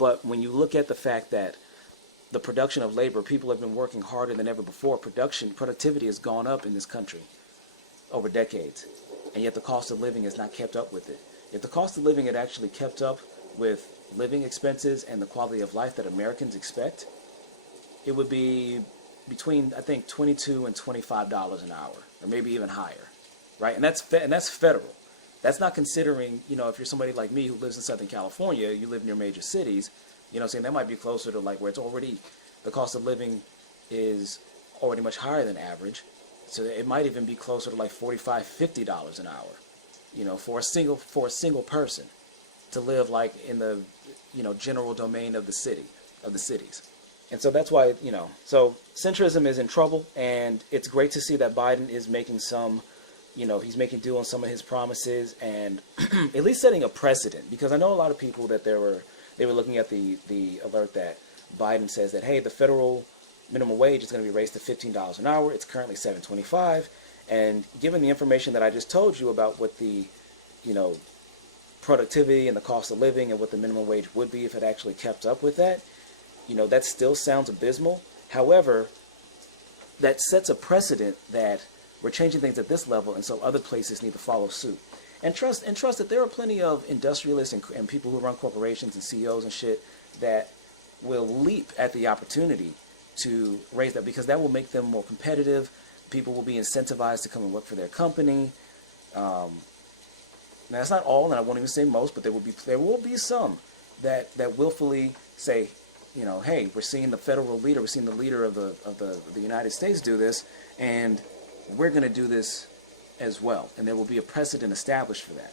But when you look at the fact that the production of labor, people have been working harder than ever before. Productivity has gone up in this country over decades, and yet the cost of living has not kept up with it. If the cost of living had actually kept up with living expenses and the quality of life that Americans expect, it would be between, I think, $22 and $25 an hour, or maybe even higher, right? And that's federal. That's not considering, you know, if you're somebody like me who lives in Southern California, you live near major cities, you know what I'm saying, that might be closer to like where it's already, the cost of living is already much higher than average. So it might even be closer to like $45, $50 an hour, you know, for a single person to live like in the, you know, general domain of the cities. And so that's why, you know, so centrism is in trouble, and it's great to see that Biden is making some, you know, he's making do on some of his promises and at least setting a precedent, because I know a lot of people that they were looking at the alert that Biden says that, hey, the federal minimum wage is going to be raised to $15 an hour. It's currently $7.25. And given the information that I just told you about what the, you know, productivity and the cost of living and what the minimum wage would be if it actually kept up with that, you know, that still sounds abysmal. However, that sets a precedent that we're changing things at this level, and so other places need to follow suit. And trust that there are plenty of industrialists and people who run corporations and CEOs and shit that will leap at the opportunity to raise that, because that will make them more competitive. People will be incentivized to come and work for their company. Now, that's not all, and I won't even say most, but there will be some that willfully say, you know, hey, we're seeing the federal leader, we're seeing the leader of the United States do this, and we're going to do this as well, and there will be a precedent established for that.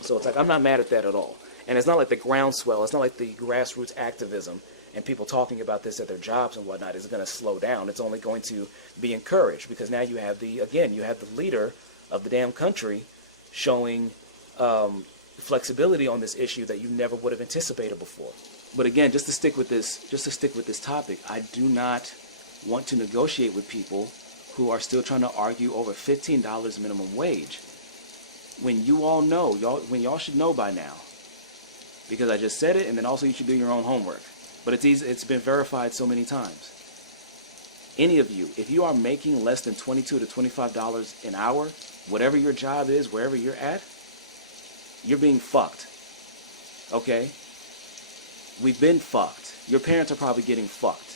So it's like, I'm not mad at that at all. And it's not like the groundswell, it's not like the grassroots activism and people talking about this at their jobs and whatnot is going to slow down. It's only going to be encouraged, because now you have the leader of the damn country showing flexibility on this issue that you never would have anticipated before. But again, just to stick with this topic, I do not want to negotiate with people who are still trying to argue over $15 minimum wage, when you all know, when y'all should know by now, because I just said it, and then also you should do your own homework. But it's easy, it's been verified so many times. Any of you, if you are making less than $22 to $25 an hour, whatever your job is, wherever you're at, you're being fucked. Okay? We've been fucked. Your parents are probably getting fucked.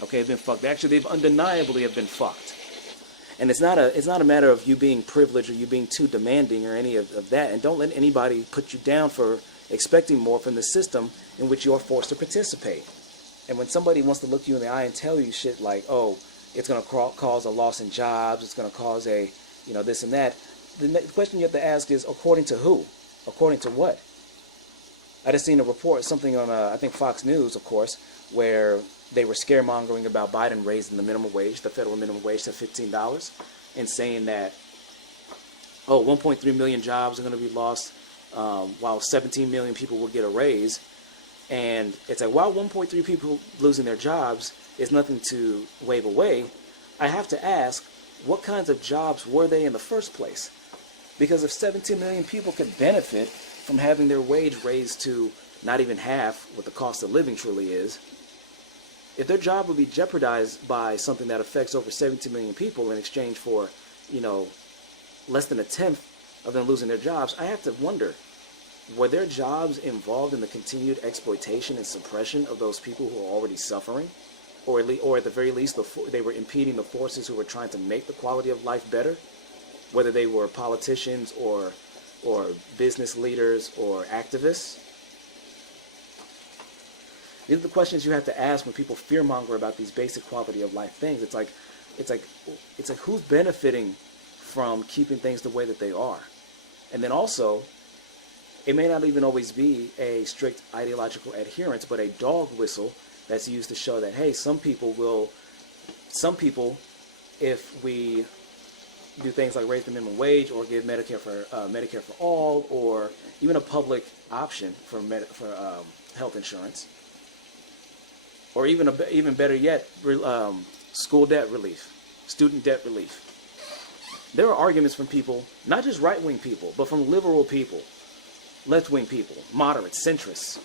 Okay, they've been fucked. Actually, they've undeniably have been fucked. And it's not a matter of you being privileged or you being too demanding or any of that. And don't let anybody put you down for expecting more from the system in which you're forced to participate. And when somebody wants to look you in the eye and tell you shit like, oh, it's going to cause a loss in jobs, it's going to cause a, you know, this and that, the question you have to ask is, according to who? According to what? I just seen a report, something on, I think Fox News, of course, where they were scaremongering about Biden raising the minimum wage, the federal minimum wage, to $15, and saying that, oh, 1.3 million jobs are going to be lost, while 17 million people will get a raise. And it's like, while 1.3 people losing their jobs is nothing to wave away, I have to ask, what kinds of jobs were they in the first place? Because if 17 million people could benefit from having their wage raised to not even half what the cost of living truly is, if their job would be jeopardized by something that affects over 17 million people in exchange for, you know, less than a tenth of them losing their jobs, I have to wonder, were their jobs involved in the continued exploitation and suppression of those people who are already suffering? Or at the very least, they were impeding the forces who were trying to make the quality of life better? Whether they were politicians or business leaders or activists? These are the questions you have to ask when people fearmonger about these basic quality of life things. It's like who's benefiting from keeping things the way that they are? And then also, it may not even always be a strict ideological adherence, but a dog whistle that's used to show that, hey, some people, if we do things like raise the minimum wage or give Medicare for all, or even a public option for health insurance, or even better yet, school debt relief, student debt relief. There are arguments from people, not just right-wing people, but from liberal people, left-wing people, moderates, centrists,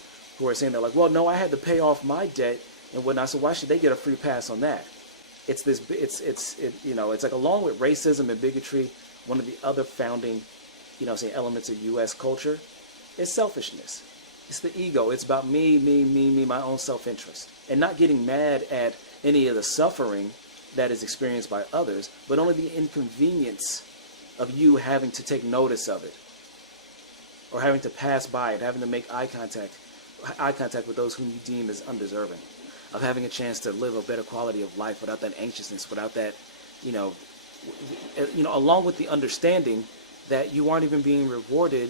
who are saying they're like, well, no, I had to pay off my debt and whatnot, so why should they get a free pass on that? It's like along with racism and bigotry, one of the other founding, elements of U.S. culture is selfishness. It's the ego. It's about me, my own self-interest, and not getting mad at any of the suffering that is experienced by others, but only the inconvenience of you having to take notice of it, or having to pass by it, having to make eye contact with those whom you deem as undeserving, of having a chance to live a better quality of life without that anxiousness, without that, along with the understanding that you aren't even being rewarded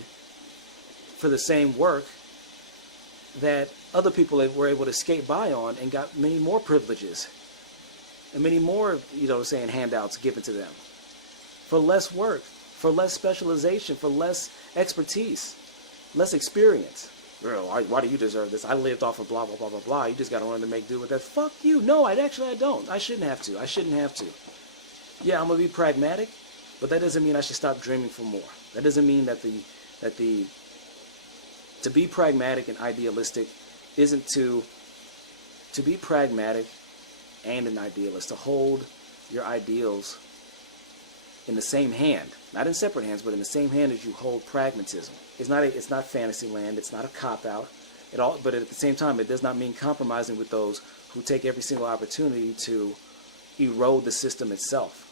for the same work that other people were able to skate by on and got many more privileges and many more, handouts given to them for less work, for less specialization, for less expertise, less experience. Why do you deserve this? I lived off of blah, blah, blah, blah, blah. You just got to learn to make do with that. Fuck you. No, I don't. I shouldn't have to. Yeah, I'm going to be pragmatic, but that doesn't mean I should stop dreaming for more. That doesn't mean that to be pragmatic and idealistic isn't to be pragmatic and an idealist, to hold your ideals in the same hand, not in separate hands, but in the same hand as you hold pragmatism. It's not fantasy land. It's not a cop-out at all. But at the same time, it does not mean compromising with those who take every single opportunity to erode the system itself.